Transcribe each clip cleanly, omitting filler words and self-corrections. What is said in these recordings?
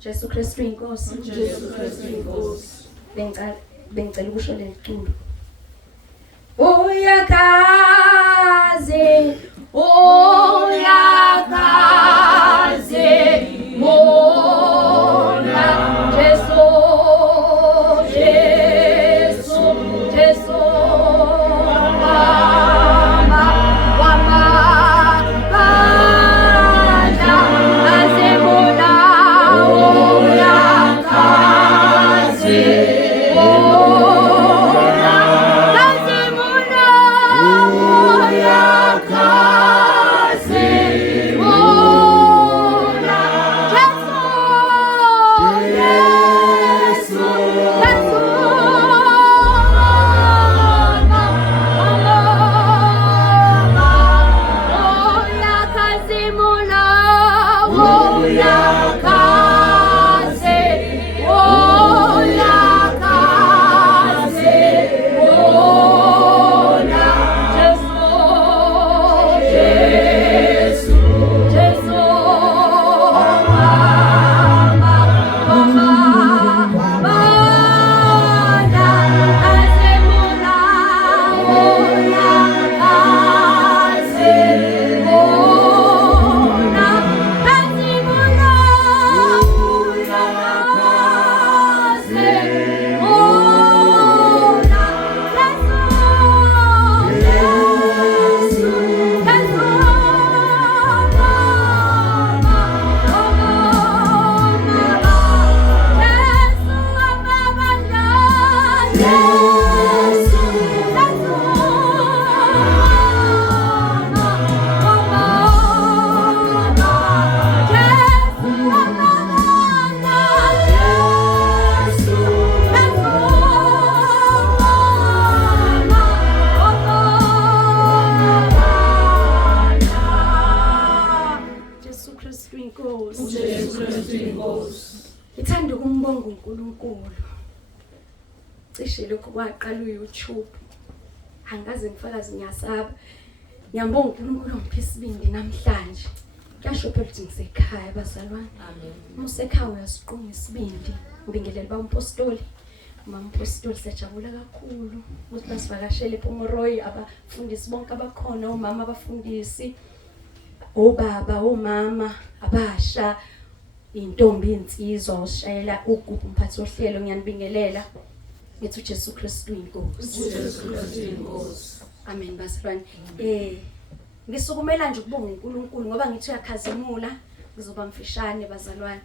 Jesu Kristu inkosi. Bengicela ukusho leli culo. Uyakaze mona Jesu Ngithanda ukumbonga uNkulunkulu. Cishe lokho kwaqala uYouTube. Angaze ngifakaze ngiyasaba. Ngiyambonga uNkulunkulu ongiphe isibindi namhlanje. Kuyasho phela ukuthi ngisekhaya bazalwane. Amen. Musekhaya uyasiqonga isibindi. Ngibingelele bampostoli. Mampostoli siyajabula kakhulu ukuthi basivakashele ePomoroy abafundisi bonke abakhona omama abafundisi obaba omama abasha intombi insizwa oshayela ugugu umphathi ohlelo ngiyanibingelela ngithi uJesu Kristu inkosi. Amen bazalwane. Ngisukumela nje ukubonga uNkulunkulu ngoba ngithi uyakhazimula ngizoba mfishane bazalwane.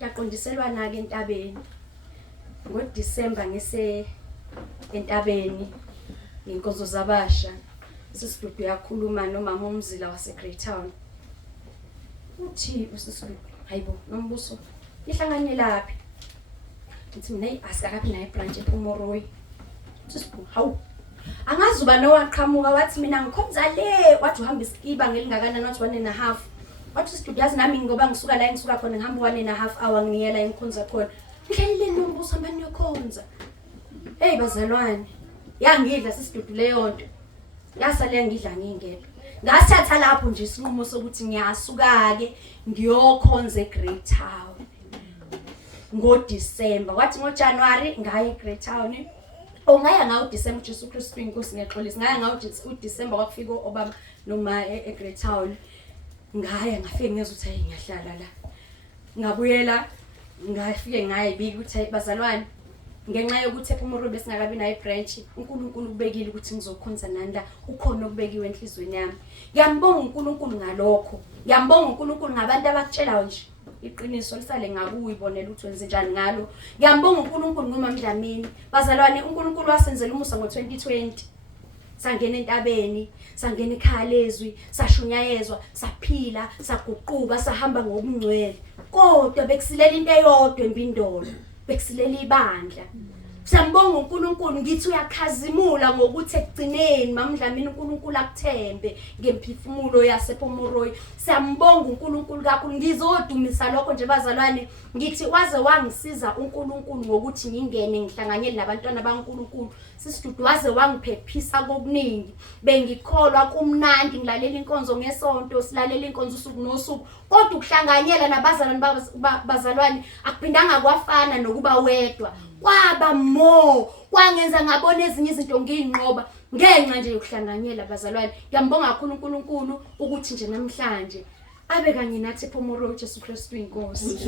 Yaqondiselwana ke entabeni. NgoDisemba ngise entabeni inkonzo zabasha sisidudu yakhuluma nomama uMzila wase Greytown. Uthi usisidudu hayibo nombuso ihlangane laphi? Ngithi mina asikakabi naye branch ePomoroy. Sisibuku hawu angazuba nowaqhamuka wathi mina ngikhonza le wathi uhamba isikiba ngelingakanani wathi 1.5 wathi isidudu yazi nami ngoba ngisuka la engisuka khona ngihamba 1.5 hour ngiyela enkhonza khona. Ngihlalile nombuso ambani yokhonza. Hey bazalwane, yangidla sisidudu leyo nto. Yasale ngidla ngingedwa. Ngasithatha lapho nje isinqumo sokuthi ngiyasuka ke ngiyokhonza eGreytown. NgoDisemba, wathi ngoJanuary ngaya eGreytown. Ongaya ngawo Disemba uJesu Kristu inkosi ngexolisa. Ngaya ngawo uDisemba kwafika obaba noma eGreytown. Ngaya ngafike ngezothi hey ngiyahlala la. Ngabuyela ngafike ngayibika ukuthi bazalwane ngenxa yokuthi ePomoroy besingakabi nayo branch uNkulunkulu ubekile ukuthi ngizokhonza nani la ukhona okubekiwe enhlizweni yami. Ngiyambonga uNkulunkulu ngalokho. Ngiyambonga uNkulunkulu ngabantu abakutshelayo nje iqiniso lisale ngakuyi ibonela ukuthi wenze njani ngalo. Ngiyambonga uNkulunkulu ngomama Dlamini. Bazalwane uNkulunkulu wasenzela umusa ngo2020. Sangena entabeni, sangena ekhaya lezwi, sashunyayezwa, saphila, saguquka, sahamba ngobungcwele. Kodwa bekusilela into eyodwa empindolo, bekusilela ibandla. Siyambonga uNkulunkulu ngithi uyakhazimula ngokuthi ekugcineni mamdlamini uNkulunkulu akuthembe ngemphefumulo yasePomoroyi. Siyambonga uNkulunkulu kakhulu. Ngizodumisa lokho nje bazalwane ngithi waze wangisiza uNkulunkulu ngokuthi ngingene ngihlanganyele nabantwana baNkulunkulu. Sisidudu waze wangiphephisa kokuningi. Bengikholwa kumnandi ngilalela inkonzo ngesonto, silalela inkonzo usuku nosuku. Kodwa ukuhlanganyela nabazalwane bazalwane akuphindanga kwafana nokuba wedwa. Kwaba more kwangenza ngabona ezinye izinto ngiyinqoba ngenxa nje yokuhlanganyela bazalwane. Ngiyambonga kakhulu uNkulunkulu ukuthi nje namhlanje abe kanye nathi ePomoroyi Jesu Kristu inkosi.